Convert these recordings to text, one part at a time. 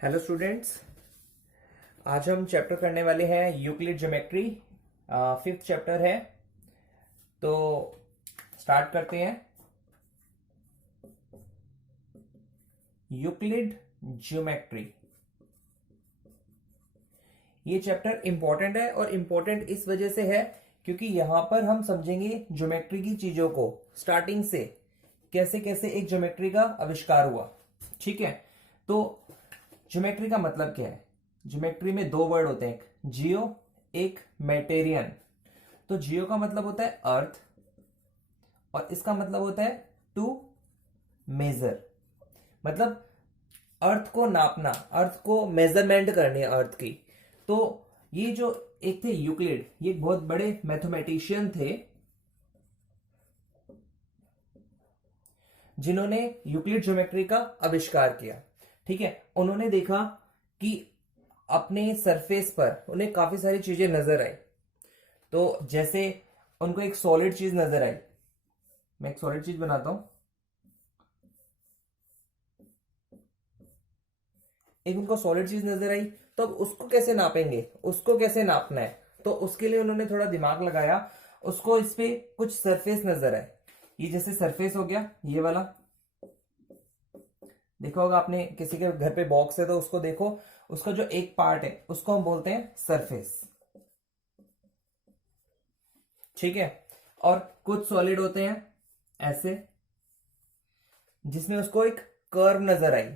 Hello students. आज हम chapter करने वाले हैं यूक्लिड ज्योमेट्री। फिफ्थ चैप्टर है, तो स्टार्ट करते हैं। यूक्लिड ज्योमेट्री, ये चैप्टर इंपॉर्टेंट है और इंपॉर्टेंट इस वजह से है क्योंकि यहां पर हम समझेंगे ज्योमेट्री की चीजों को स्टार्टिंग से, कैसे कैसे एक ज्योमेट्री का आविष्कार हुआ। ठीक है, तो ज्योमेट्री का मतलब क्या है? ज्योमेट्री में दो वर्ड होते हैं, एक जियो, एक मेटेरियन। तो जियो का मतलब होता है अर्थ और इसका मतलब होता है टू मेजर, मतलब अर्थ को नापना, अर्थ को मेजरमेंट करनी है अर्थ की। तो ये जो एक थे यूक्लिड, ये बहुत बड़े मैथमेटिशियन थे जिन्होंने यूक्लिड ज्योमेट्री का आविष्कार किया। ठीक है, उन्होंने देखा कि अपने सरफेस पर उन्हें काफी सारी चीजें नजर आई। तो जैसे उनको एक सॉलिड चीज नजर आई, मैं एक सॉलिड चीज बनाता हूं। एक उनको सॉलिड चीज नजर आई, तो अब उसको कैसे नापेंगे, उसको कैसे नापना है? तो उसके लिए उन्होंने थोड़ा दिमाग लगाया। उसको इस पे कुछ सरफेस नजर आए, ये जैसे सरफेस हो गया ये वाला। देखा होगा आपने, किसी के घर पे बॉक्स है तो उसको देखो, उसका जो एक पार्ट है उसको हम बोलते हैं सरफेस। ठीक है, और कुछ सॉलिड होते हैं ऐसे, जिसमें उसको एक कर्व नजर आई।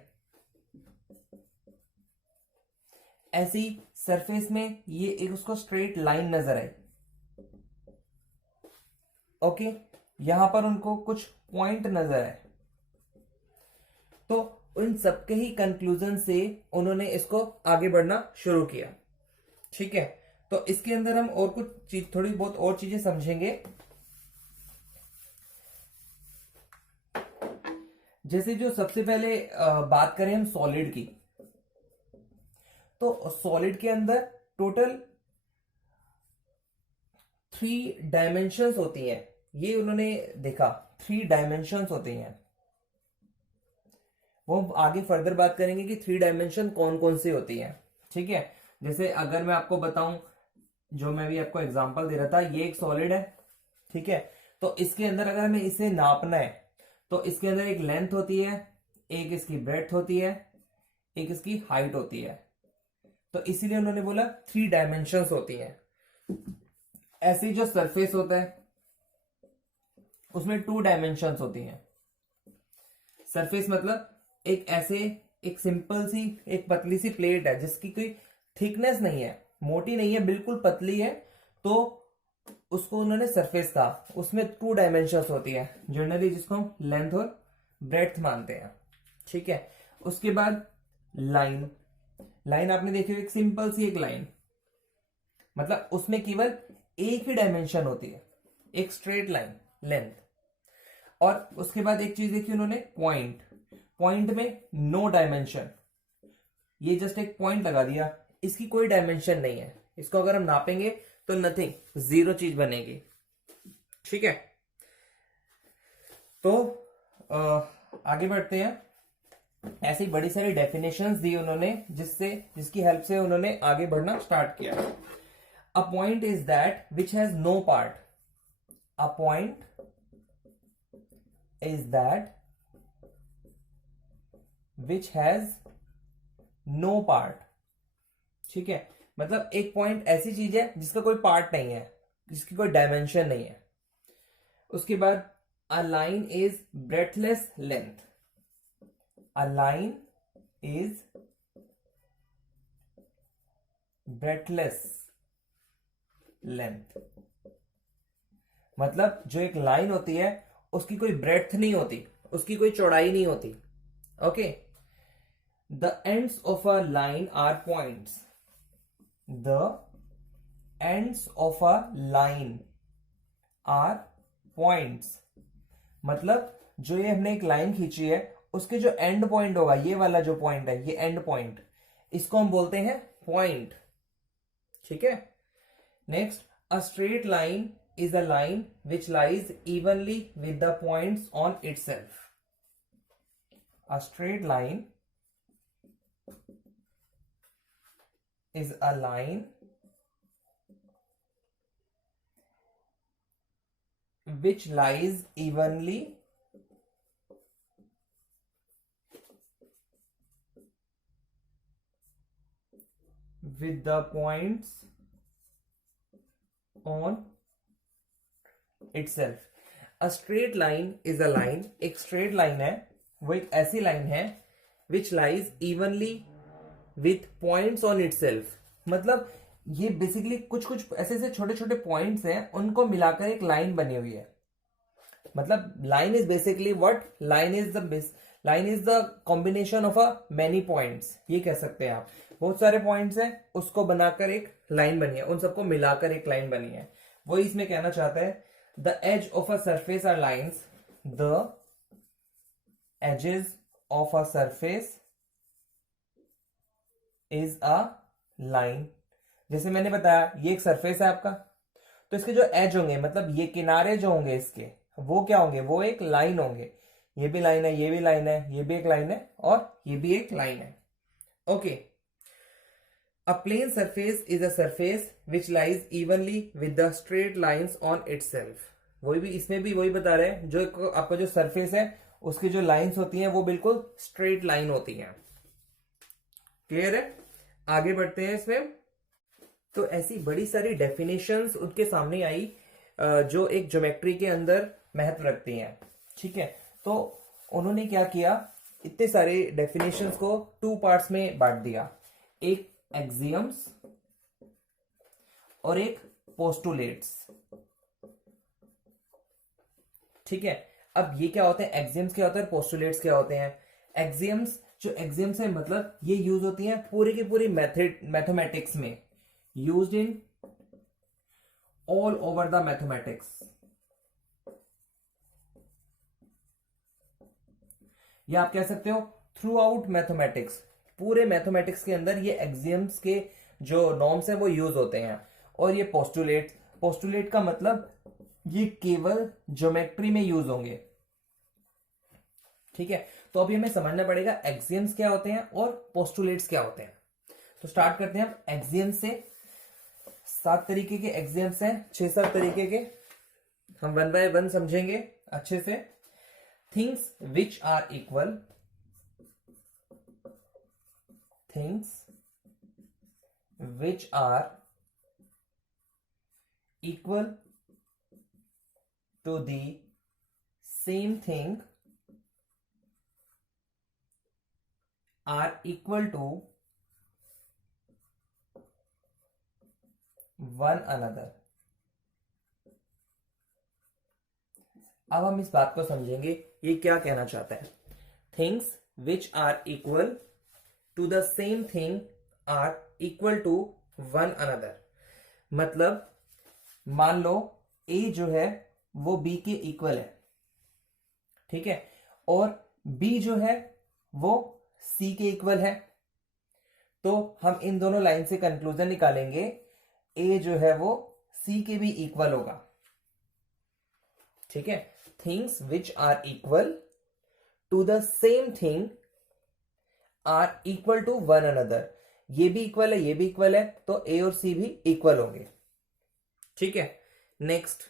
ऐसी सरफेस में ये एक उसको स्ट्रेट लाइन नजर आई। ओके, यहां पर उनको कुछ पॉइंट नजर आए। तो उन सबके ही कंक्लूजन से उन्होंने इसको आगे बढ़ना शुरू किया। ठीक है, तो इसके अंदर हम और कुछ चीज, थोड़ी बहुत और चीजें समझेंगे। जैसे जो सबसे पहले बात करें हम सॉलिड की, तो सॉलिड के अंदर टोटल 3 डायमेंशंस होती हैं। ये उन्होंने देखा, 3 डायमेंशंस होती हैं। वो आगे फर्दर बात करेंगे कि 3 डायमेंशन कौन कौन सी होती हैं। ठीक है, जैसे अगर मैं आपको बताऊं, जो मैं भी आपको एग्जांपल दे रहा था, ये एक सॉलिड है। ठीक है, तो इसके अंदर अगर हमें इसे नापना है तो इसके अंदर एक लेंथ होती है, एक इसकी ब्रेड्थ होती है, एक इसकी हाइट होती है। तो इसीलिए उन्होंने बोला 3 डायमेंशंस होती हैं। ऐसे जो सरफेस होता है उसमें 2 डायमेंशंस होती हैं। सरफेस मतलब एक ऐसे, एक सिंपल सी, एक पतली सी प्लेट है जिसकी कोई थिकनेस नहीं है, मोटी नहीं है, बिल्कुल पतली है, तो उसको उन्होंने सरफेस कहा। उसमें 2 डायमेंशंस होती है जनरली, जिसको हम लेंथ और ब्रेड्थ मानते हैं। ठीक है, उसके बाद लाइन। लाइन आपने देखी हो, एक सिंपल सी एक लाइन, मतलब उसमें केवल एक ही डायमेंशन होती है, एक स्ट्रेट लाइन, लेंथ। और उसके बाद एक चीज देखी उन्होंने, पॉइंट। पॉइंट में नो डायमेंशन, ये जस्ट एक पॉइंट लगा दिया, इसकी कोई डायमेंशन नहीं है। इसको अगर हम नापेंगे तो नथिंग, जीरो चीज बनेगी। ठीक है, तो आगे बढ़ते हैं। ऐसी बड़ी सारी डेफिनेशंस दी उन्होंने, जिसकी हेल्प से उन्होंने आगे बढ़ना स्टार्ट किया। A point is that which has no part. A point is that which has no part. ठीक है, मतलब एक पॉइंट ऐसी चीज है जिसका कोई पार्ट नहीं है, जिसकी कोई डायमेंशन नहीं है। उसके बाद a line is breathless length. A line is breathless length, मतलब जो एक लाइन होती है उसकी कोई ब्रेथ नहीं होती, उसकी कोई चौड़ाई नहीं होती। Okay, the ends of a line are points. The ends of a line are points, मतलब जो ये हमने एक लाइन खींची है उसके जो एंड पॉइंट होगा, ये वाला जो पॉइंट है, ये एंड पॉइंट, इसको हम बोलते हैं पॉइंट। ठीक है, next, a straight line is a line which lies evenly with the points on itself. A straight line is a line which lies evenly with the points on itself. A straight line is a line, एक straight line है, वो एक ऐसी line है which lies evenly with points on itself. मतलब ये basically कुछ कुछ ऐसे ऐसे छोटे छोटे पॉइंट्स हैं, उनको मिलाकर एक लाइन बनी हुई है. मतलब line is basically what, line is the combination of a many points, ये कह सकते हैं आप. बहुत सारे पॉइंट्स हैं, उसको बनाकर एक लाइन बनी है, उन सबको मिलाकर एक लाइन बनी है. वही इसमें कहना चाहता है. The edge of a surface are lines, the edges of a surface is a line. जैसे मैंने बताया ये एक सरफेस है आपका, तो इसके जो एज होंगे, मतलब ये किनारे जो होंगे इसके, वो क्या होंगे, वो एक लाइन होंगे. ये भी लाइन है, ये भी लाइन है, ये भी एक लाइन है, और ये भी एक लाइन है. Okay. A plane surface is a surface which lies evenly with the straight lines on itself. वही भी इसमें भी वही बता रहे हैं, जो आपका जो सरफेस है उसकी जो लाइंस होती हैं वो बिल्कुल स्ट्रेट लाइन होती हैं. क्लियर है? आगे बढ़ते हैं इसमें. तो ऐसी बड़ी सारी डेफिनेशंस उनके सामने आई जो एक ज्योमेट्री के अंदर महत्व रखती हैं. ठीक है, तो उन्होंने क्या किया, इतने सारे डेफिनेशंस को 2 पार्ट्स में बांट दिया. एक एक्सियम्स और एक पोस्टुलेट्स. ठीक है, अब ये क्या होते हैं, एक्सियम्स क्या होता है, पोस्टुलेट्स क्या होते हैं. एक्सियम्स, जो एक्सियम्स है मतलब ये यूज होती हैं पूरी की पूरी मैथमेटिक्स में, used in all over the mathematics. या आप कह सकते हो थ्रू आउट मैथमेटिक्स, पूरे मैथमेटिक्स के अंदर ये एक्सियम्स के जो नॉर्म्स हैं वो यूज होते हैं. और ये पोस्टुलेट का मतलब ये केवल ज्योमेट्री में यूज होंगे. ठीक है, तो अभी हमें समझना पड़ेगा एक्सियम्स क्या होते हैं और पोस्टुलेट्स क्या होते हैं. तो स्टार्ट करते हैं हम एक्सियम्स से. 7 तरीके के एक्सियम्स हैं, 6-7 तरीके के. हम 1 by 1 समझेंगे अच्छे से. Things which are equal, things which are equal to the same thing are equal to one another. अब हम इस बात को समझेंगे ये क्या कहना चाहता है. Things which are equal to the same thing are equal to one another. मतलब मान लो ए जो है वो बी के इक्वल है. ठीक है, और बी जो है वो सी के इक्वल है. तो हम इन दोनों लाइन से कंक्लूजन निकालेंगे, ए जो है वो सी के भी इक्वल होगा. ठीक है, things which are equal to the same thing are equal to one another. ये भी इक्वल है, ये भी इक्वल है, तो ए और सी भी इक्वल होंगे. ठीक है, next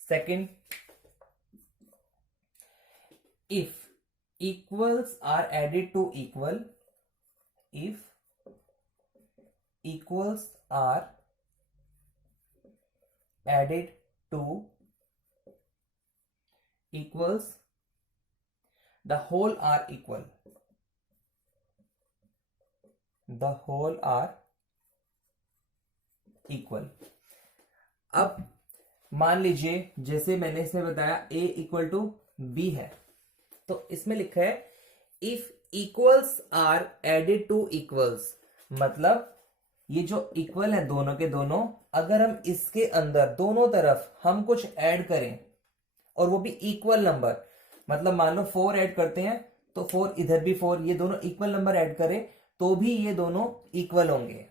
second. If equals are added to equal, if equals are added to equals, the whole are equal, the whole are equal. अब मान लीजिए जैसे मैंने इसमें बताया a इक्वल टू b है, तो इसमें लिखा है if equals are added to equals. मतलब ये जो इक्वल है दोनों के दोनों, अगर हम इसके अंदर दोनों तरफ हम कुछ ऐड करें और वो भी इक्वल नंबर, मतलब मान लो 4 ऐड करते हैं तो 4 इधर भी 4, ये दोनों इक्वल नंबर ऐड करें तो भी ये दोनों इक्वल होंगे.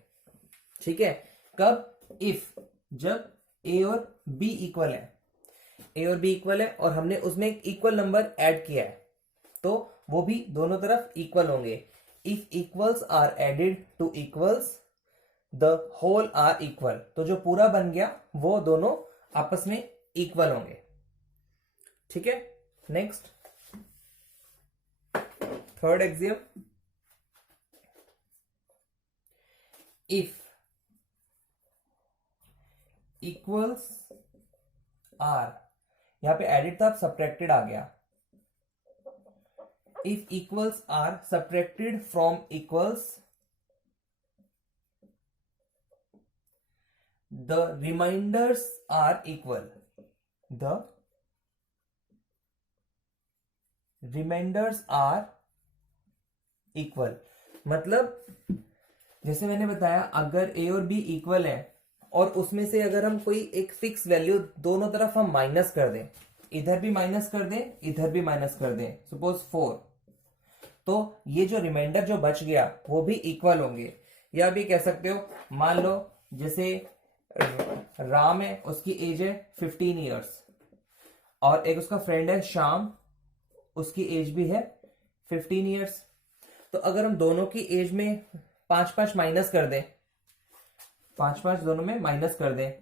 ठीक है, कब, इफ, जब ए और बी इक्वल है, ए और बी इक्वल है और हमने उसमें एक इक्वल नंबर ऐड किया है तो वो भी दोनों तरफ इक्वल होंगे. If equals are added to equals the whole are equal, तो जो पूरा बन गया वो दोनों आपस में इक्वल होंगे। ठीक है, next third axiom, if equals are, यहां पे एडिट था, अब सब्ट्रैक्टेड आ गया। If equals are subtracted from equals, the reminders are equal, the reminders are equal। मतलब जैसे मैंने बताया, अगर a और b इक्वल है और उसमें से अगर हम कोई एक फिक्स वैल्यू दोनों तरफ हम माइनस कर दें, इधर भी माइनस कर दें, इधर भी माइनस कर दें, सपोज 4, तो ये जो रिमाइंडर जो बच गया वो भी इक्वल होंगे। या भी कह सकते हो, मान लो जैसे राम है, उसकी एज है 15 ईयर्स, और एक उसका फ्रेंड है श्याम, उसकी एज भी है 15 ईयर्स। तो अगर हम दोनों की एज में 5-5 माइनस कर दें, 5-5 दोनों में माइनस कर दें,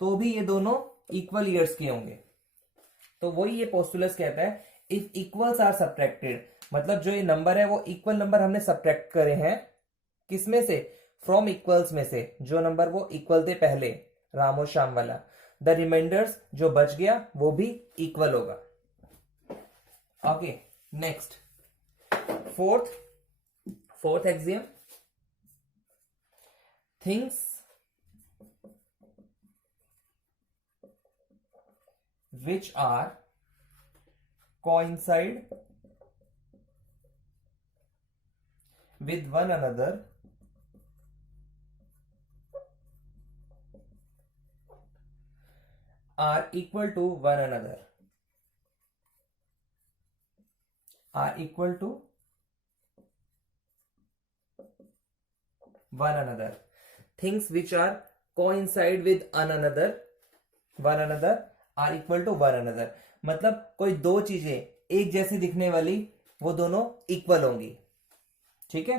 तो भी ये दोनों इक्वल ईयर्स के होंगे। तो वही ये पोस्टुलस कहता है, इफ इक्वल्स आर सब्ट्रैक्टेड, मतलब जो ये नंबर है वो इक्वल नंबर हमने सब्ट्रैक्ट करे हैं, किसमें से? फ्रॉम इक्वल्स में से, जो नंबर वो इक्वल थे पहले, राम और श्याम वाला, द रिमाइंडर्स जो बच गया वो भी इक्वल होगा। Okay, next fourth axiom, things which are coincide with one another are equal to one another, are equal to one another, things which are coincide with one another are equal to one another। मतलब कोई दो चीजें एक जैसी दिखने वाली, वो दोनों इक्वल होंगी। ठीक है,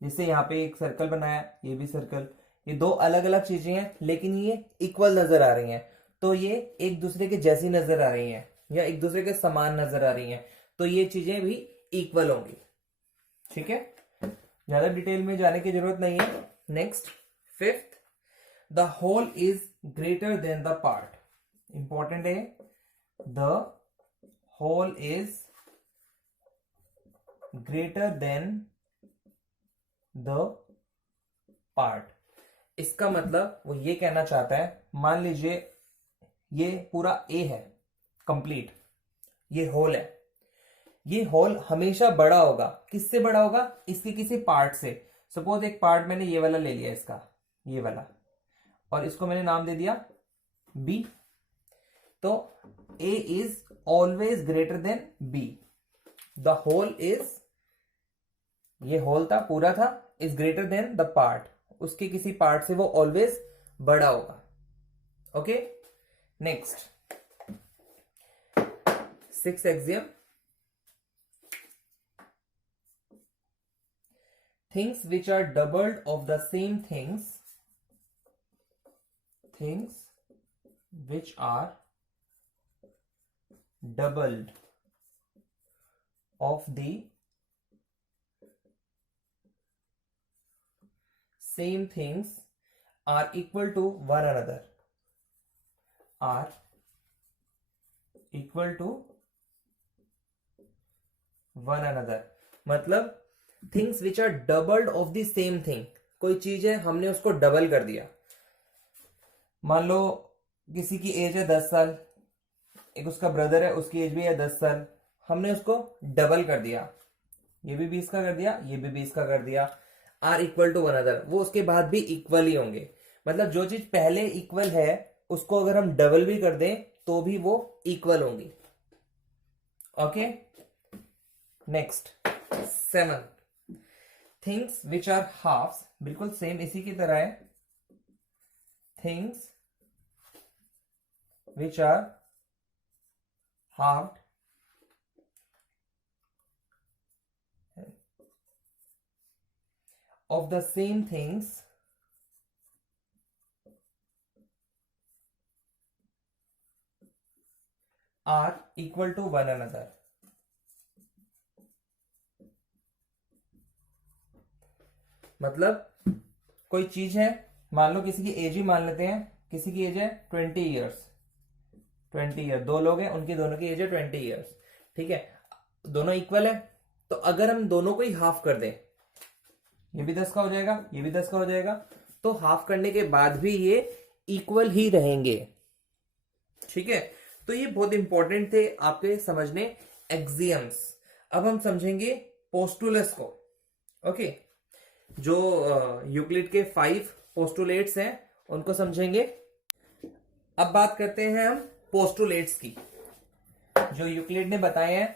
जैसे यहाँ पे एक सर्कल बनाया, ये भी सर्कल, ये दो अलग अलग चीजें हैं लेकिन ये इक्वल नजर आ रही हैं, तो ये एक दूसरे के जैसी नजर आ रही हैं या एक दूसरे के समान नजर आ रही हैं, तो ये चीजें भी इक्वल होंगी। ठीक है, ज्यादा डिटेल में जाने की जरूरत नहीं है। Next fifth, the whole is greater than the part. Important है, the whole is greater than the part. इसका मतलब वो ये कहना चाहता है, मान लीजिए ये पूरा ए है कंप्लीट, ये होल है, ये होल हमेशा बड़ा होगा। किससे बड़ा होगा? इसके किसी पार्ट से। सपोज एक पार्ट मैंने ये वाला ले लिया, इसका ये वाला, और इसको मैंने नाम दे दिया बी, तो A is always greater than B. The whole is, ये होल था, पूरा था, is greater than the part, उसके किसी पार्ट से वो ऑलवेज बड़ा होगा। Okay, next sixth axiom, things which are doubled of the same things which are doubled of the same things are equal to one another, are equal to one another। मतलब things which are doubled of the same thing, कोई चीज है हमने उसको double कर दिया। मान लो किसी की एज है 10 साल, एक उसका ब्रदर है, उसकी एज भी है 10 साल, हमने उसको डबल कर दिया, ये भी 20 का कर दिया, ये भी 20 का कर दिया। Are equal to one other, वो उसके बाद भी इक्वल ही होंगे। मतलब जो चीज पहले इक्वल है उसको अगर हम डबल भी कर दें तो भी वो इक्वल होंगी। Okay, next seven, things which are halves, बिल्कुल सेम इसी की तरह है, things which are halved of the same things are equal to one another. मतलब कोई चीज है, मान लो किसी की एज ही मान लेते हैं, किसी की एज है 20 ईयर्स, 20 ईयर, दो लोग हैं उनकी दोनों की एज है 20 ईयर्स, ठीक है, दोनों इक्वल है। तो अगर हम दोनों को ही हाफ कर दें, ये भी 10 का हो जाएगा, ये भी 10 का हो जाएगा, तो हाफ करने के बाद भी ये इक्वल ही रहेंगे, ठीक है। तो ये बहुत इंपॉर्टेंट थे आपके समझने एक्सियम्स। अब हम समझेंगे पोस्टुलस को। ओके, जो यूक्लिड के 5 पोस्टुलेट्स हैं उनको समझेंगे। अब बात करते हैं हम पोस्टुलेट्स की, जो यूक्लिड ने बताए हैं।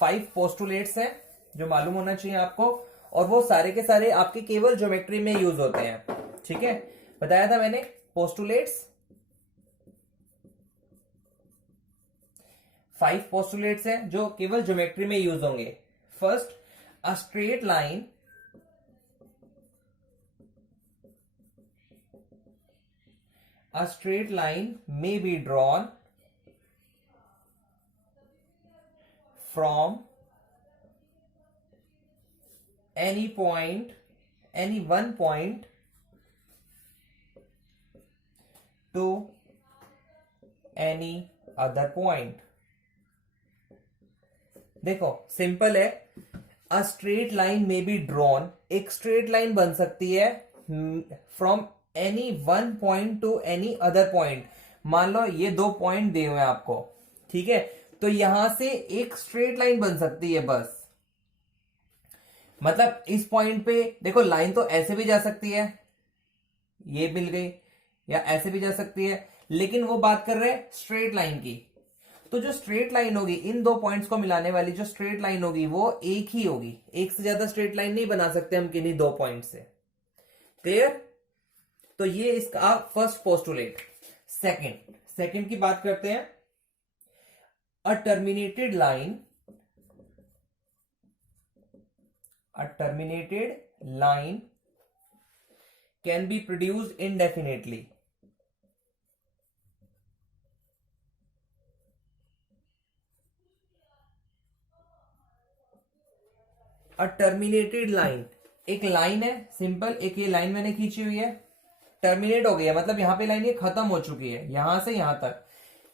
5 पोस्टुलेट्स हैं जो मालूम होना चाहिए आपको, और वो सारे के सारे आपके केवल ज्योमेट्री में यूज होते हैं, ठीक है। बताया था मैंने पोस्टुलेट्स, 5 पोस्टुलेट्स हैं जो केवल ज्योमेट्री में यूज होंगे। First, a straight line may be drawn from any one point to any other point। देखो सिंपल है, अ स्ट्रेट लाइन में बी ड्रॉन, एक स्ट्रेट लाइन बन सकती है from any one point two any other point. मान लो ये 2 point दिए हुए हैं आपको, ठीक है, तो यहां से एक स्ट्रेट लाइन बन सकती है बस। मतलब इस पॉइंट पे देखो, लाइन तो ऐसे भी जा सकती है, ये मिल गई, या ऐसे भी जा सकती है, लेकिन वो बात कर रहे हैं स्ट्रेट लाइन की। तो जो स्ट्रेट लाइन होगी, इन 2 पॉइंट्स को मिलाने वाली जो स्ट्रेट लाइन होगी वो एक ही होगी, एक से ज्यादा स्ट्रेट लाइन नहीं बना सकते हम किन्हीं 2 पॉइंट से। क्लियर? तो ये इसका फर्स्ट पोस्टुलेट। सेकंड की बात करते हैं, a terminated line can be produced indefinitely। A terminated line, एक लाइन है सिंपल, एक ये लाइन मैंने खींची हुई है, टर्मिनेट हो गई है, मतलब यहां पे लाइन ये खत्म हो चुकी है यहां से यहां तक।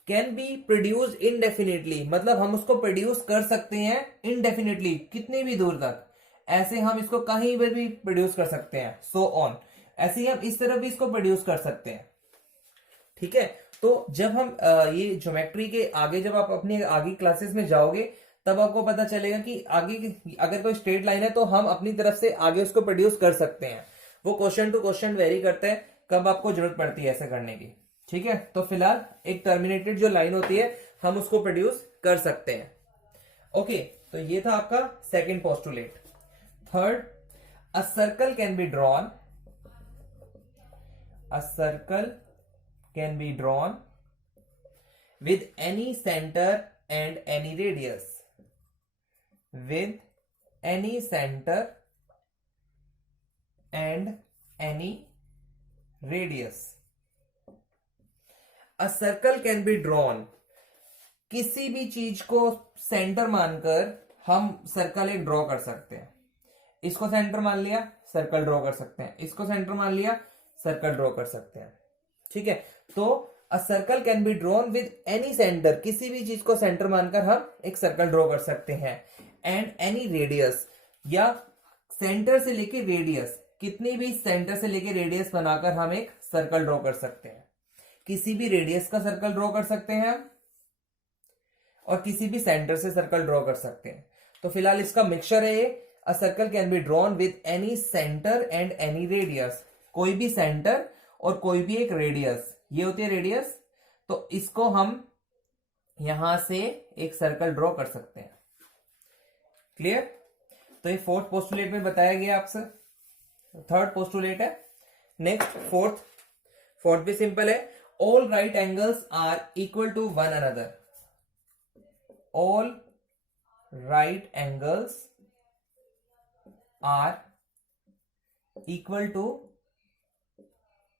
कैन बी प्रोड्यूस इनडेफिनेटली, मतलब हम उसको प्रोड्यूस कर सकते हैं इनडेफिनेटली, कितनी भी दूर तक, ऐसे हम इसको कहीं पर भी प्रोड्यूस कर सकते हैं, सो ऑन। ऐसे ही हम इस तरह भी इसको प्रोड्यूस कर सकते हैं, ठीक है। तो जब हम ये ज्योमेट्री के आगे, जब आप अपनी आगे क्लासेस में जाओगे, तब आपको पता चलेगा कि आगे अगर कोई स्ट्रेट लाइन है तो हम अपनी तरफ से आगे उसको प्रोड्यूस कर सकते हैं। वो क्वेश्चन टू क्वेश्चन वेरी करता है कब आपको जरूरत पड़ती है ऐसे करने की, ठीक है। तो फिलहाल एक टर्मिनेटेड जो लाइन होती है हम उसको प्रोड्यूस कर सकते हैं। ओके, तो ये था आपका second postulate. Third, a circle can be drawn, a circle can be drawn with any center and any radius, with any center and any radius। a circle can be drawn, किसी भी चीज को centre मानकर हम circle एक draw कर सकते हैं। इसको सेंटर मान लिया, सर्कल ड्रॉ कर सकते हैं, इसको सेंटर मान लिया, सर्कल ड्रॉ कर सकते हैं, ठीक है। तो a circle can be drawn with any centre, किसी भी चीज को सेंटर मानकर हम एक सर्कल ड्रॉ कर सकते हैं, एंड एनी रेडियस, या सेंटर से लेके रेडियस, कितनी भी सेंटर से लेके रेडियस बनाकर हम एक सर्कल ड्रॉ कर सकते हैं। किसी भी रेडियस का सर्कल ड्रॉ कर सकते हैं हम, और किसी भी सेंटर से सर्कल ड्रॉ कर सकते हैं। तो फिलहाल इसका मिक्सचर है ये, a circle can be drawn with any centre and any radius, कोई भी सेंटर और कोई भी एक रेडियस, ये होती है रेडियस। तो इसको हम यहां से एक सर्कल ड्रॉ कर सकते हैं। क्लियर? तो ये फोर्थ पोस्टुलेट में बताया गया आपसे, थर्ड पोस्टुलेट है। नेक्स्ट फोर्थ भी सिंपल है, all right angles are equal to one another, all right angles are equal to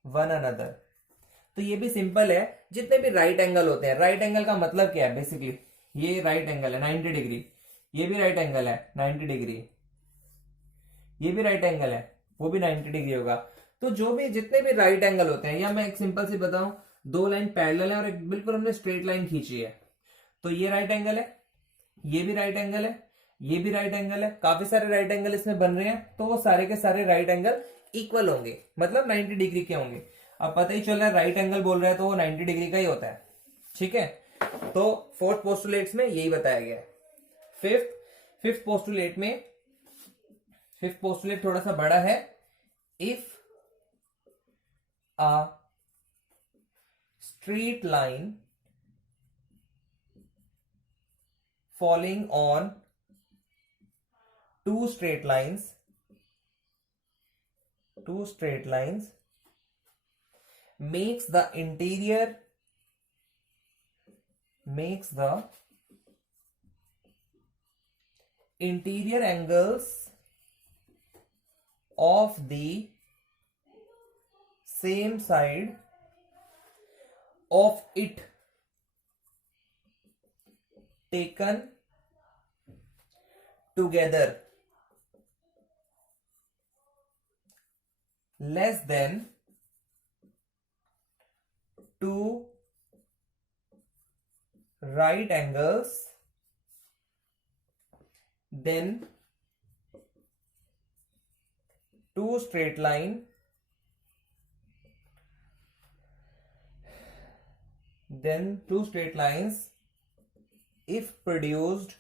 one another। तो ये भी सिंपल है, जितने भी राइट एंगल होते हैं, राइट एंगल का मतलब क्या है बेसिकली, ये राइट एंगल है 90 डिग्री, ये भी राइट एंगल है 90 डिग्री, ये भी राइट एंगल है, वो भी 90 डिग्री होगा। तो जो भी जितने भी राइट एंगल होते हैं, या मैं एक सिंपल सी बताऊं, दो लाइन पैरेलल है और एक बिल्कुल हमने स्ट्रेट लाइन खींची है, तो ये राइट एंगल है, ये भी राइट एंगल है, ये भी राइट एंगल है, काफी सारे राइट एंगल इसमें बन रहे हैं, तो वो सारे के सारे राइट एंगल इक्वल होंगे, मतलब 90 डिग्री के होंगे। अब पता ही चल रहा है राइट एंगल बोल रहा है तो वो 90 डिग्री का ही होता है, ठीक है। तो फोर्थ पोस्टुलेट्स में यही बताया गया है। फिफ्थ पोस्टुलेट थोड़ा सा बड़ा है। If a straight line falling on two straight lines makes the interior angles of the same side of it taken together less than two right angles, then two straight lines if produced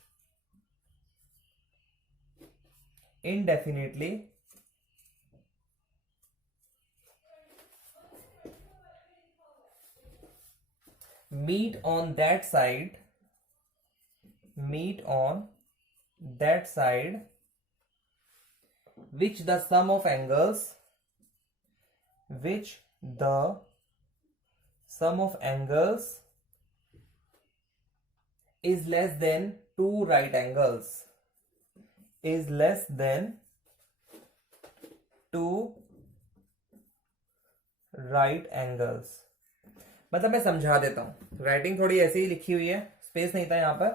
indefinitely meet on that side which the sum of angles is less than two right angles, मतलब मैं समझा देता हूं, writing थोड़ी ऐसी ही लिखी हुई है, स्पेस नहीं था यहां पर,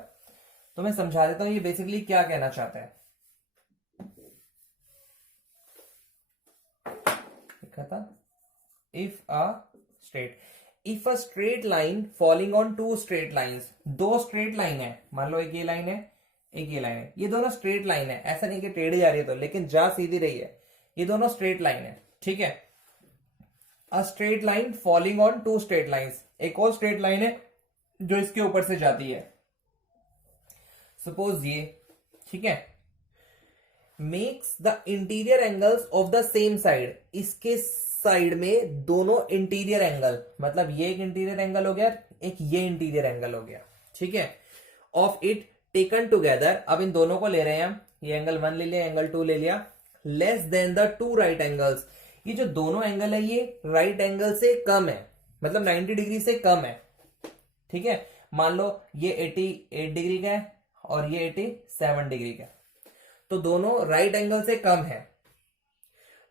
तो मैं समझा देता हूं ये बेसिकली क्या कहना चाहता है। लिखा था if a straight line falling on two straight lines, दो स्ट्रेट लाइन है, मान लो एक ये लाइन है, एक ये लाइन है, ये दोनों स्ट्रेट लाइन है, ऐसा नहीं कि टेढ़ी जा रही है तो, लेकिन जा सीधी रही है, ये दोनों स्ट्रेट लाइन है, ठीक है। A straight line falling on two straight lines, एक और स्ट्रेट लाइन है जो इसके ऊपर से जाती है, सपोज ये, ठीक है। Makes the interior angles of the same side, इसके साइड में दोनों इंटीरियर एंगल, मतलब ये एक इंटीरियर एंगल हो गया, एक ये इंटीरियर एंगल हो गया, ठीक है, ऑफ इट टेकन टुगेदर, अब इन दोनों को ले रहे हैं हम, ये एंगल 1 ले लिया, एंगल 2 ले लिया, less than the two right angles, ये जो दोनों एंगल है ये राइट एंगल से कम है, मतलब 90 डिग्री से कम है, ठीक है। मान लो ये 88 डिग्री का है और ये 87 डिग्री का, तो दोनों राइट एंगल से कम है।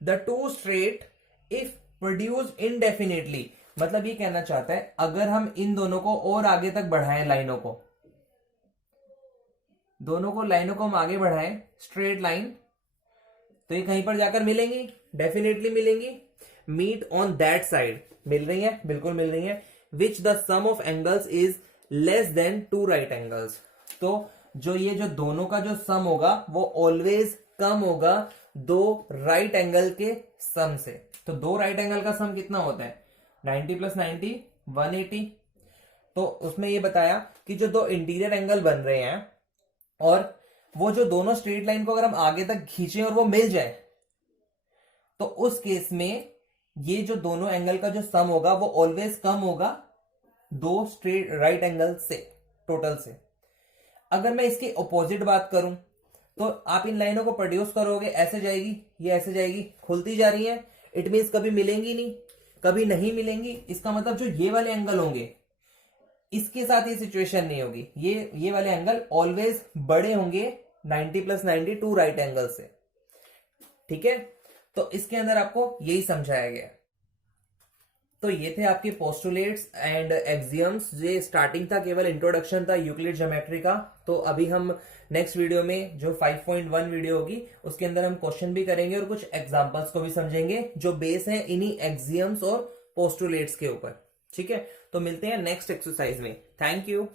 The two straight if produce indefinitely, मतलब ये कहना चाहता है अगर हम इन दोनों को और आगे तक बढ़ाएं, लाइनों को हम आगे बढ़ाएं, स्ट्रेट लाइन, तो ये कहीं पर जाकर मिलेंगी, डेफिनेटली मिलेंगी। मीट ऑन दैट साइड, मिल रही है, बिल्कुल मिल रही है, which the sum of angles is less than two right angles, तो जो ये जो दोनों का जो सम होगा वो ऑलवेज कम होगा दो राइट एंगल के सम से। तो दो राइट एंगल का सम कितना होता है, 90 + 90 180। तो उसमें ये बताया कि जो दो इंटीरियर एंगल बन रहे हैं और वो जो दोनों स्ट्रेट लाइन को अगर हम आगे तक खींचें और वो मिल जाए, तो उस केस में ये जो दोनों एंगल का जो सम होगा वो ऑलवेज कम होगा दो स्ट्रेट राइट एंगल से, टोटल से। अगर मैं इसकी ऑपोजिट बात करूं तो आप इन लाइनों को प्रोड्यूस करोगे, ऐसे जाएगी, ये ऐसे जाएगी, खुलती जा रही है, इट मींस कभी मिलेंगी नहीं, कभी नहीं मिलेंगी। इसका मतलब जो ये वाले एंगल होंगे इसके साथ ये सिचुएशन नहीं होगी, ये वाले एंगल ऑलवेज बड़े होंगे 90 + 90 टू राइट एंगल से, ठीक है। तो इसके अंदर आपको यही समझाया गया। तो ये थे आपके पोस्टुलेट्स एंड एक्सियम्स। ये स्टार्टिंग था, केवल इंट्रोडक्शन था यूक्लिड ज्योमेट्री का। तो अभी हम नेक्स्ट वीडियो में जो 5.1 वीडियो होगी उसके अंदर हम क्वेश्चन भी करेंगे और कुछ एग्जांपल्स को भी समझेंगे जो बेस है इन्हीं एक्सियम्स और पोस्टुलेट्स के ऊपर। ठीक है, तो मिलते हैं नेक्स्ट एक्सरसाइज में। Thank you.